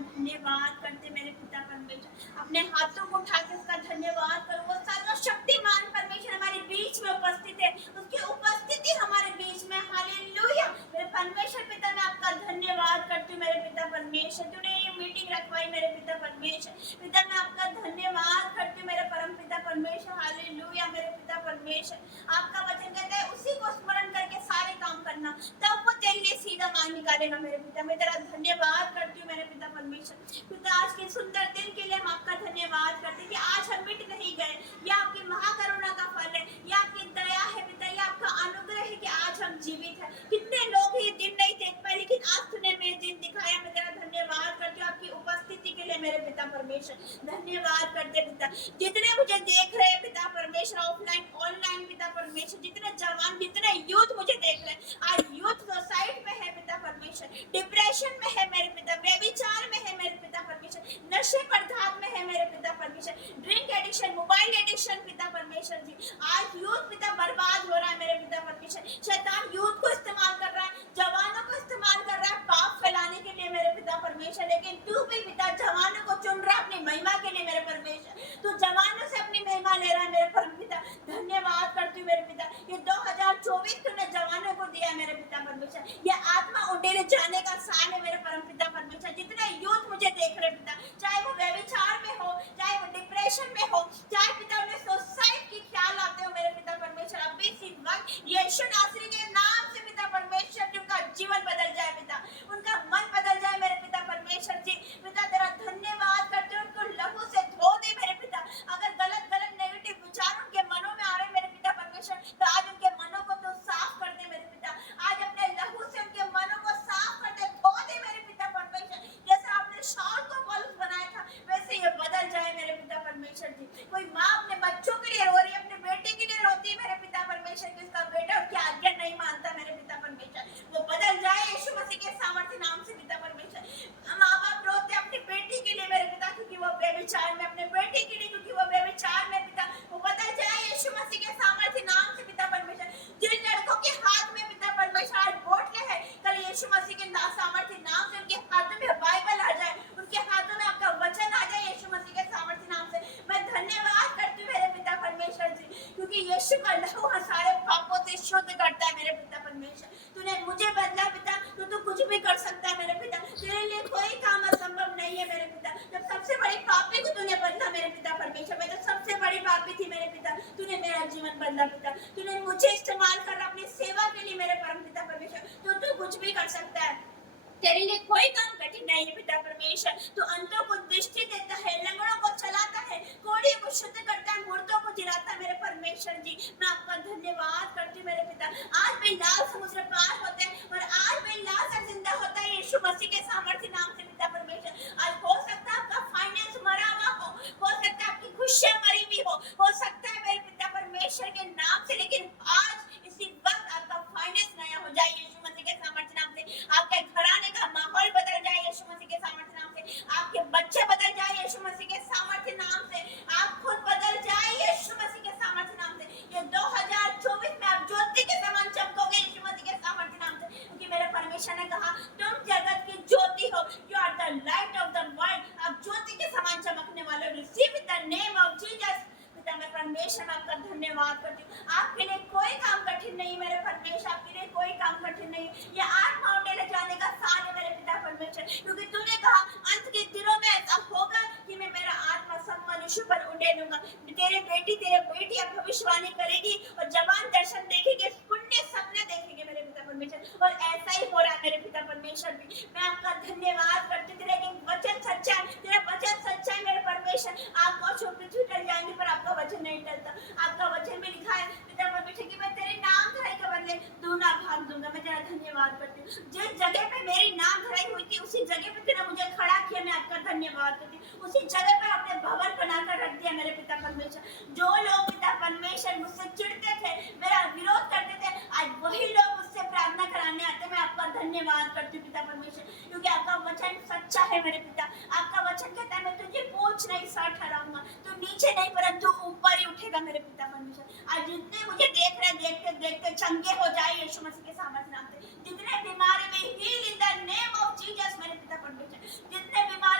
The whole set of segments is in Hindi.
धन्यवाद करते मेरे पिता परमेश्वर। अपने हाथों को उठा के उसका धन्यवाद करो। वो सर्वशक्तिमान परमेश्वर हमारे बीच में उपस्थित है, उसकी उपस्थिति हमारे बीच में। हालेलुया। मेरे परमेश्वर पिता, मैं आपका धन्यवाद करती हूँ मेरे पिता परमेश्वर। तूने ये मीटिंग रखवाई मेरे पिता परमेश्वर। पिता मैं आपका धन्यवाद करती हूँ मेरे परम पिता परमेश्वर। हालेलुया मेरे पिता परमेश्वर। आपका वचन कहता है उसी को स्मरण करके सारे काम करना, तब वो तेरे लिए सीधा मार्ग निकालेगा मेरे पिता। मैं तेरा धन्यवाद करती हूँ मेरे पिता परमेश्वर। पिता आज के सुंदर दिन के लिए हम आपका धन्यवाद करते हैं कि आज हम मिट नहीं गए। यह आपकी महाकरुणा का फल है, यह आपकी दया है पिता, यह आपका अनुग्रह है कि आज हम जीवित हैं। कितने लोग ये दिन नहीं देख पाए, लेकिन आज तूने मेरे दिन दिखाया। मैं तेरा धन्यवाद करती हूँ आपकी उपस्थिति के लिए मेरे पिता परमेश्वर। धन्यवाद करते पिता। जितने मुझे देख रहे हैं पिता परमेश्वर, ऑफलाइन ऑनलाइन पिता परमेश्वर, जितने जवान जितने यूथ मुझे देख रहे हैं, आज यूथ सुसाइड में है पिता परमेश्वर, डिप्रेशन में है मेरे पिता, व्यभिचार में है मेरे पिता परमेश्वर, नशे पदार्थ में है मेरे पिता परमेश्वर, ड्रिंक एडिक्शन, मोबाइल एडिक्शन पिता परमेश्वर जी। आज यूथ पिता बर्बाद हो रहा है मेरे पिता परमेश्वर। शैतान यूथ को इस्तेमाल कर रहा है, जवानों को इस्तेमाल कर रहा है पाप फैलाने के लिए मेरे पिता परमेश्वर। लेकिन तू भी पिता जवानों को चुन रहा है अपनी महिमा के लिए मेरे परमेश्वर। तू जवानों से अपनी महिमा ले रहा है मेरे परम पिता। धन्यवाद करती हूँ मेरे पिता। ये 2024 तूने जवानों को दिया मेरे पिता परमेश्वर। ये आत्मा उंडेरे जाने का साल है मेरे परम पिता परमेश्वर। जितने यूथ मुझे देख रहे पिता, चाहे वो व्यभिचार में हो, चाहे वो डिप्रेशन में हो, चाहे पिता उन्हें सुसाइड की ख्याल आते हो मेरे पिता परमेश्वर, अभी इसी वक्त यीशु नासरी के नाम से पिता परमेश्वर उनका जीवन बदल जाए पिता, उनका मन बदल जाए मेरे पिता परमेश्वर जी। पिता तेरा धन्यवाद करते हो, उनको लहू से धो दे मेरे पिता। अगर गलत गलत नेगेटिव विचार उनके मनों में आ रहे मेरे पिता परमेश्वर, तो आज उनके मनों को तो साफ कर दे मेरे पिता। आज अपने लहू से उनके मनों को साफ कर दे, धो दे मेरे पिता परमेश्वर। जैसे आपने शाऊल को पौलुस बनाया था, वैसे ये बदल जाए मेरे पिता परमेश्वर जी। कोई माँ अपने बच्चों के लिए रो रही है, अपने बेटे के लिए रोती है मेरे पिता परमेश्वर कि उसका बेटा उसकी आज्ञा नहीं मानता मेरे पिता परमेश्वर, वो बदल जाए यीशु मसीह के सामर्थ्य नाम से पिता परमेश्वर। माँ बाप रोते अपनी बेटी के लिए मेरे पिता, क्योंकि वो व्यभिचार में, अपने बेटे के लिए क्योंकि वो व्यभिचार में पिता, वो बदल जाए यीशु मसीह के सामर्थ्य नाम से पिता परमेश्वर। जिन लड़कों के हाथ में पिता परमेश्वर आज बोतलें हैं, कल यीशु मसीह के सामर्थ्य नाम से उनके हाथों में बाइबल आ जाए, उनके हाथों में आपका वचन आ जाए यीशु मसीह के सामर्थ्य नाम से। मैं धन्यवाद करती हूँ मेरे पिता परमेश्वर जी, क्योंकि यीशु का लहू सारे पापों से शुद्ध करता है मेरे पिता परमेश्वर। तूने मुझे बदला पिता, तो तू कुछ भी कर सकता है मेरे पिता। तेरे लिए कोई काम असंभव नहीं है मेरे पिता। जब सबसे बड़ी पापी को तूने बदला मेरे पिता परमेश्वर, मैं तो सबसे बड़ी पापी थी मेरे पिता, तूने मेरा जीवन बदला पिता। तूने मुझे इस्तेमाल कर अपनी सेवा के लिए मेरे परम पिता परमेश्वर, तो तू कुछ भी कर सकता है। तेरे लिए कोई काम कठिन नहीं है पिता परमेश्वर। तो अंतों को दृष्टि देता है, लंगड़ों को चलाता है, कोढ़ी को शुद्ध करता है, मुर्दों को जिलाता है मेरे परमेश्वर जी। मैं आपका धन्यवाद करती हूँ मेरे पिता। आज भी लाल समुद्र पार होते हैं और आज भी लाल से जिंदा होता है यीशु मसीह के सामर्थ्य नाम से पिता परमेश्वर। आज हो सकता है आपका फाइनेंस मरा हुआ हो सकता है आपकी खुशियां मरी हुई हो सकता है मेरे पिता परमेश्वर के नाम से, लेकिन आज इसी वक्त आपका फाइनेंस नया हो जाए यीशु मसीह के सामर्थ्य नाम से। आपके घराने का माहौल बदल जाए यीशु मसीह के सामर्थ्य नाम से। आपके बच्चे बदल जाए यीशु मसीह के सामर्थ्य नाम से। आप खुद बदल जाए यीशु मसीह के सामर्थ्य नाम से। ये 2024 में आप ज्योति के समान चमकोगे यीशु मसीह के सामर्थ्य नाम से, क्योंकि मेरे परमेश्वर ने कहा तुम जगत की ज्योति हो, you are the light of the world. आप ज्योति के समान चमकने वाले हो। Receive the name of Jesus. पिता मैं परमेश्वर में आपका धन्यवाद करती हूँ। आपके लिए कोई काम कठिन नहीं मेरे परमेश्वर, आपके लिए कोई काम कठिन नहीं। ये आत्मा उठे जाने का साल है मेरे पिता परमेश्वर, क्योंकि तूने कहा अंत के दिनों में ऐसा होगा कि मैं मेरा आत्मा सब मनुष्य पर उंडेलूंगा। तेरे बेटी तेरे बेटी अब भविष्यवाणी करेगी और जवान दर्शन देखेंगे, पुण्य सपने देखेंगे मेरे पिता परमेश्वर। और ऐसा ही हो रहा है मेरे पिता परमेश्वर भी। मैं आपका धन्यवाद करती हूँ। तेरे वचन सच्चा है, तेरा वचन सच्चा है मेरे परमेश्वर। आकाश और पृथ्वी टल जाएंगे पर आपका वचन नहीं टलता। आपका वचन में लिखा है पिता परमेश्वर कि मैं तेरे नाम धराई के बदले दूना भाग दूंगा। मैं तेरा धन्यवाद करती हूँ। जिस जगह पे मेरी नाम धराई हुई थी उसी जगह पे तूने मुझे खड़ा किया। मैं आपका धन्यवाद करती हूँ। उसी जगह पर आपने भवन बनाकर रख दिया मेरे पिता परमेश्वर। जो लोग पिता परमेश्वर मुझसे चिढ़ते थे, मेरा विरोध करते थे, आज वही लोग मुझसे प्रार्थना कराने आते। मैं आपका धन्यवाद करती हूँ पिता परमेश्वर, क्योंकि आपका वचन सच्चा है मेरे पिता। आपका वचन कहता है मैं तुझे पूछ नहीं सा ठहराऊंगा, तू नीचे नहीं परंतु ऊपर ही उठेगा मेरे पिता परमेश्वर। आज जितने मुझे देख रहे देखते देखते चंगे हो जाए यीशु मसीह के सामर्थ्य नाम से। जितने बीमारी में heal in the name of Jesus मेरे पिता परमेश्वर। जितने बीमारी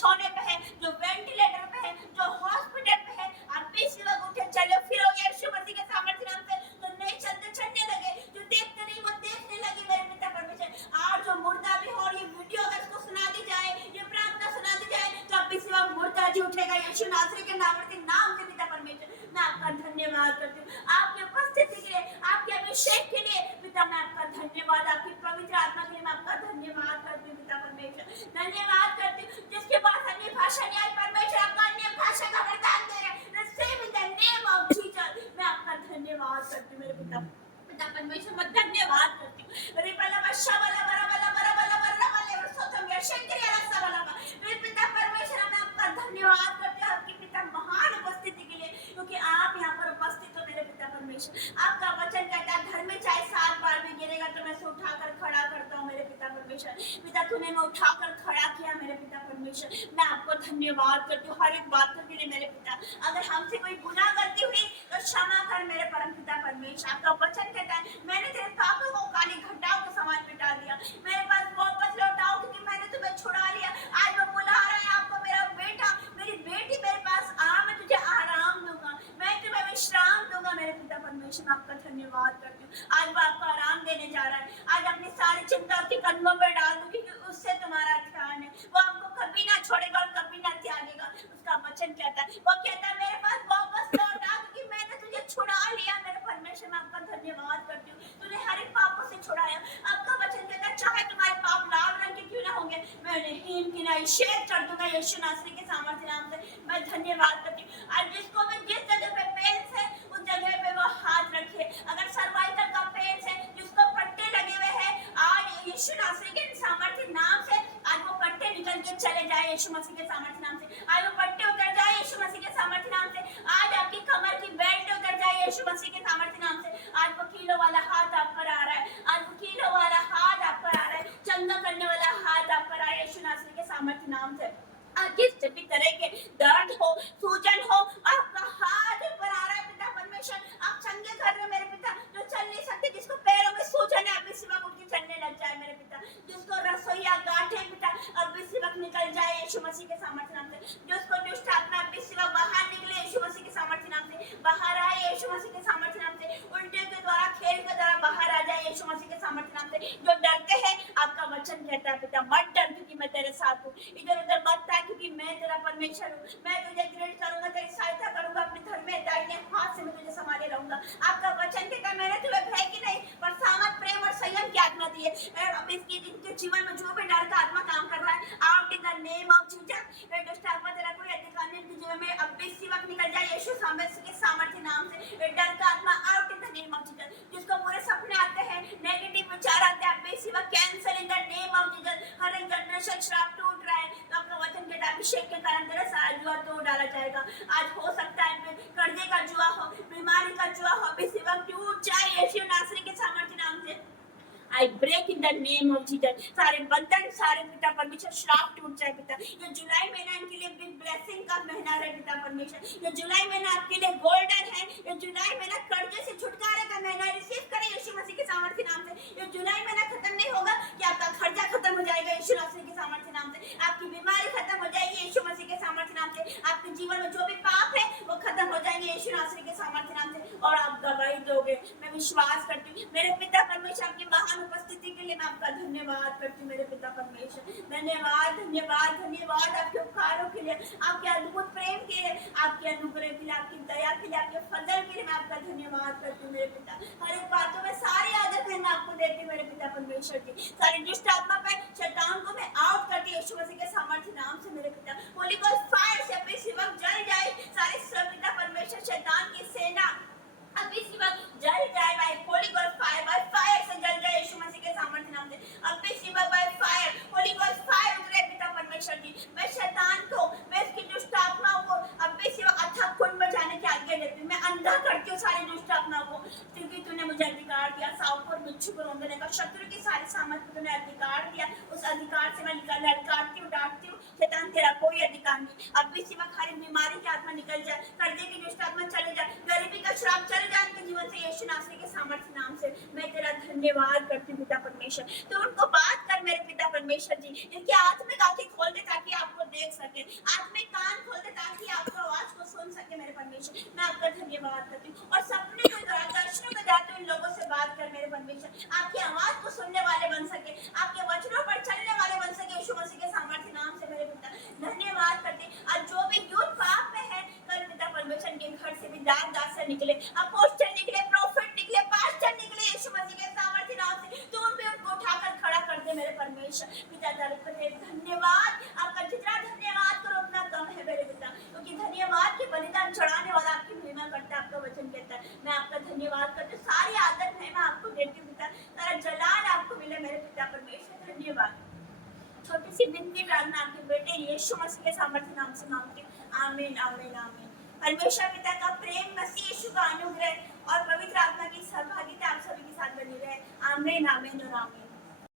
बिछौने पे है, जो वेंटिलेटर पे है, जो हॉस्पिटल पे है, आप भी इसी वक्त उठे चले फिरोगे यीशु मसीह के सामर्थ्य नाम से, तो नहीं चलते चलने लगे, जो देखते नहीं वो देखने लगे मेरे पिता परमेश्वर। और जो मुर्दा भी हो, और ये वीडियो अगर इसको सुना दी जाए, ये प्रार्थना सुना दी जाए, तो अब इसी वक्त मुर्दा जी उठेगा यीशु नासरी के नाम से पिता परमेश्वर। मैं आपका धन्यवाद करती हूँ आपकी उपस्थिति के लिए, आपके अभिषेक के लिए पिता। मैं आपका धन्यवाद, आपकी पवित्र आत्मा के लिए मैं आपका धन्यवाद करती हूँ पिता परमेश्वर। धन्यवाद करती हूँ जिसके पास अन्य भाषा नहीं आई, परमेश्वर आपका अन्य भाषा का वरदान दे रहे हैं। Receive in the name of Jesus। मैं आपका धन्यवाद करती हूँ मेरे पिता परमेश्वर। मैं धन्यवाद करती हूँ रिबला बशा वाला बरा वाला बरा वाला बरा वाला सोतम यशंकरी रसा वाला। मेरे पिता परमेश्वर मैं आपका धन्यवाद करती हूँ आपकी पिता महान उपस्थिति के लिए, क्योंकि आप यहाँ पर उपस्थित हो मेरे पिता परमेश्वर। आपका वचन कहता है घर में चाहे 7 बार भी गिरेगा तो मैं उसे उठाकर खड़ा करता हूँ मेरे पिता परमेश्वर। पिता तूने मैं उठाकर खड़ा किया मेरे पिता परमेश्वर। मैं आपको धन्यवाद करती हूँ हर एक बात के लिए मेरे पिता। अगर हमसे कोई गुनाह गलती हुई तो क्षमा कर मेरे परम पिता परमेश्वर। आपका वचन कहता है मैंने तेरे पापों को काली घटाओं के समान मिटा दिया, मेरे पास वापस लौटाओ क्योंकि मैंने तुम्हें छुड़ा लिया। आज वो बुला रहा है आपको, मेरा बेटा मेरी बेटी मेरे पास आ, मैं तुझे आराम दूंगा, मैं तुम्हें विश्राम दूंगा मेरे पिता परमेश्वर। मैं आपका धन्यवाद करती हूँ। आज वो आपको आराम देने जा रहा है। आज अपनी सारी चिंता उसके कदमों पर डाल दूं, क्योंकि उससे तुम्हारा ध्यान है। वो आपको कभी ना छोड़ेगा और कभी ना त्यागेगा। उसका वचन कहता है, वो कहता है मेरे पास वापस लौट आ क्योंकि मैंने तुझे छुड़ा लिया मेरे परमेश्वर। मैं आपका धन्यवाद करती हूँ, तूने हर एक पापों से छुड़ाया। आपका वचन कहता है चाहे तुम्हारे पाप लाल रंग के क्यों ना होंगे, मैं उन्हें हीन की नहीं शेर कर दूंगा यीशु नासरी के सामर्थ्य नाम से। मैं धन्यवाद करती हूँ। आज जिसको भी जिस जगह पे पेन है उस जगह पे वो हाथ रखे। अगर सर्वाइकल का पेन है, जिसको पट्टे लगे हुए हैं, आज यीशु नासरी के सामर्थ्य नाम से आज वो पट्टे निकल के चले जाए यीशु मसीह के सामर्थ्य नाम से। आज वो पट्टे उतर जाए यीशु मसीह के सामर्थ्य नाम से। आज आपकी कमर की बेल्ट उतर जाए यीशु मसीह के सामर्थ्य नाम से। आज वकीलों वाला हाथ आप पर आ रहा है, आज वकीलों वाला हाथ आप पर आ रहा है, चंगा करने वाला हाथ आप पर आ रहा है यीशु नासरी के सामर्थ्य नाम से। किस भी तरह के दर्द हो, सूजन हो, आपका हाथ ऊपर आ रहा है पिता परमेश्वर। आप चंगे कर रहे हो मेरे पिता। जो चल नहीं सकते, जिसको पैरों में सूजन है, अब इसी वक्त उठ के चलने लग जाए मेरे पिता। जिसको रसोईया गांठे पिता, अब इसी वक्त निकल जाए यीशु मसीह के सामर्थ्य नाम से। जिसको दुष्ट आत्मा अब इसी वक्त बाहर निकले यीशु मसीह के सामर्थ्य नाम से, बाहर आए यीशु मसीह के सामर्थ्य नाम से। उल्टे के द्वारा, खेल के द्वारा बाहर आ जाए यीशु मसीह के सामर्थ्य नाम से। जो डरते हैं, आपका वचन कहता है पिता मत डर क्योंकि मैं तेरे साथ हूँ। इधर उधर मत ताक क्योंकि मैं तेरा परमेश्वर हूँ। मैं तुझे दृढ़ करूंगा, तेरी सहायता करूंगा, अपने घर में दाहिने हाथ से मैं तुझे संभाले रहूंगा। आपका वचन कहता है मैंने तुम्हें भय की नहीं पर सामर्थ, प्रेम और संयम की आत्मा दी है। अब इसके इनके जीवन में जो भी डर का आत्मा काम कर रहा है, out in the name of Jesus. ये दुष्ट आत्मा तेरा कोई अधिकार नहीं इनके जीवन में, अब इसी वक्त निकल जाए यीशु मसीह के सामर्थ्य नाम से। ये डर का आत्मा out in the name of Jesus. जिसको बुरे सपने आते हैं, नेगेटिव विचार आते हैं, अब इसी वक्त cancel in the name of Jesus. हर एक जनरेशन श्राप टूट रहा है, तो आपका वचन कहता है अभिषेक के कारण तेरा सारा जुआ तोड़ डाला जाएगा। आज हो सकता है कर्जे का जुआ हो, बीमारी का जुआ हो, इसी वक्त टूट जाए यीशु नासरी के सामर्थ्य नाम से। I break in the name of Jesus। सारे बंधन, सारे पिता परमेश्वर श्राप टूट जाए पिता। ये जुलाई महीना इनके लिए बिग ब्लेसिंग का महीना है पिता परमेश्वर। ये जुलाई महीना आपके लिए गोल्डन है। ये जुलाई महीना कर्जे से छुटकारे का महीना है। रिसीव करें यीशु मसीह के सामर्थ्य नाम से। ये जुलाई महीना खत्म नहीं होगा कि आपका खर्चा खत्म हो जाएगा यीशु मसीह के सामर्थ्य नाम से। आपकी बीमारी खत्म हो जाएगी यीशु मसीह के सामर्थ्य नाम से। आपके जीवन में जो भी पाप है वो खत्म हो जाएंगे यीशु मसीह के सामर्थ्य नाम से, और आप गवाही दोगे। मैं विश्वास करती हूँ मेरे पिता परमेश्वर आपकी महान उपस्थिति के लिए मैं आपका धन्यवाद करती हूँ मेरे पिता परमेश्वर। धन्यवाद धन्यवाद धन्यवाद आपके उपकारों के लिए, आपके अद्भुत प्रेम के लिए, आपके अनुग्रह के लिए, आपकी दया के लिए, आपके फजल के लिए मैं आपका धन्यवाद करती हूँ मेरे पिता। हर एक बातों में सारी आदत है मैं आपको देती हूँ मेरे पिता परमेश्वर की। सारी दुष्ट आत्मा पे शैतान को मैं आउट करती हूँ यीशु मसीह के सामर्थ्य नाम से मेरे पिता। होली गोस्ट फायर से अपने इसी वक्त जल जाए सारे पिता परमेश्वर शैतान की सेना अब इसी वक्त जल जाए by Holy Ghost fire, by fire से जल जाए यीशु मसीह के सामर्थ्य नाम से। अब इसी वक्त by fire, Holi Ghost fire उतरे पिता परमेश्वर जी। मैं शैतान को, मैं इसकी दुष्ट आत्माओं को अब इसी वक्त अथाह कुंड में जाने की आज्ञा देती हूँ। मैं अंधा करती हूँ सारी दुष्ट आत्माओं को, क्योंकि तूने मुझे अधिकार दिया। साउथ और बिच्छू को रोंदने का, शत्रु की सारी सामर्थ्य तूने अधिकार दिया। उस अधिकार से मैं ललकारती हूँ, डांटती हूँ। शैतान तेरा कोई अधिकार नहीं। अब इसी वक्त हर बीमारी की आत्मा निकल जाए, कर्जे की दुष्ट आत्मा चले जाए, गरीबी का श्राप चले जाए उनके जीवन से यीशु नासरी के सामर्थ्य नाम से। मैं तेरा धन्यवाद करती हूँ पिता परमेश्वर। तो उनको बात कर मेरे पिता परमेश्वर जी, इनकी आत्मिक आंखें खोल दे ताकि आपको देख सके। सके, आत्मिक कान खोल दे ताकि आपकी आवाज को सुन सके मेरे परमेश्वर। मैं आपका धन्यवाद करती हूँ और सपने को दर्शनों में जाते हुए लोगों से बात कर मेरे परमेश्वर, आपकी आवाज को सुनने वाले बन सके, आपके वचनों पर चलने वाले बन सके, यीशु मसीह के सामर्थ्य नाम से मेरे पिता धन्यवाद करते हैं। और जो भी यूथ पाप में है, कल पिता परमेश्वर के घर से भी दास निकले, अपोस्टल निकले, प्रोफेट निकले, पास्टर निकले, यीशु मसीह के सामर्थ्य नाम से तो उन पे उनको उठाकर खड़ा कर दे मेरे परमेश्वर। पिता धन्यवाद, आपका जितना धन्यवाद करो उतना कम है मेरे पिता, क्योंकि धन्यवाद के बलिदान चढ़ाने वाला आपकी महिमा करता है, आपका वचन कहता है। मैं आपका धन्यवाद करती हूँ, सारी आदत है मैं आपको देती हूँ पिता, सारा जलाल आपको मिले मेरे पिता परमेश्वर। धन्यवाद। छोटी सी विनती प्रार्थना आपके बेटे यीशु मसीह के सामर्थ्य नाम से मांगते हैं, आमीन आमीन आमीन। परमेश्वर पिता का प्रेम, मसीह यीशु का अनुग्रह और पवित्र आत्मा की सहभागिता आप सभी के साथ बनी रहे। आमीन आमीन और आमीन।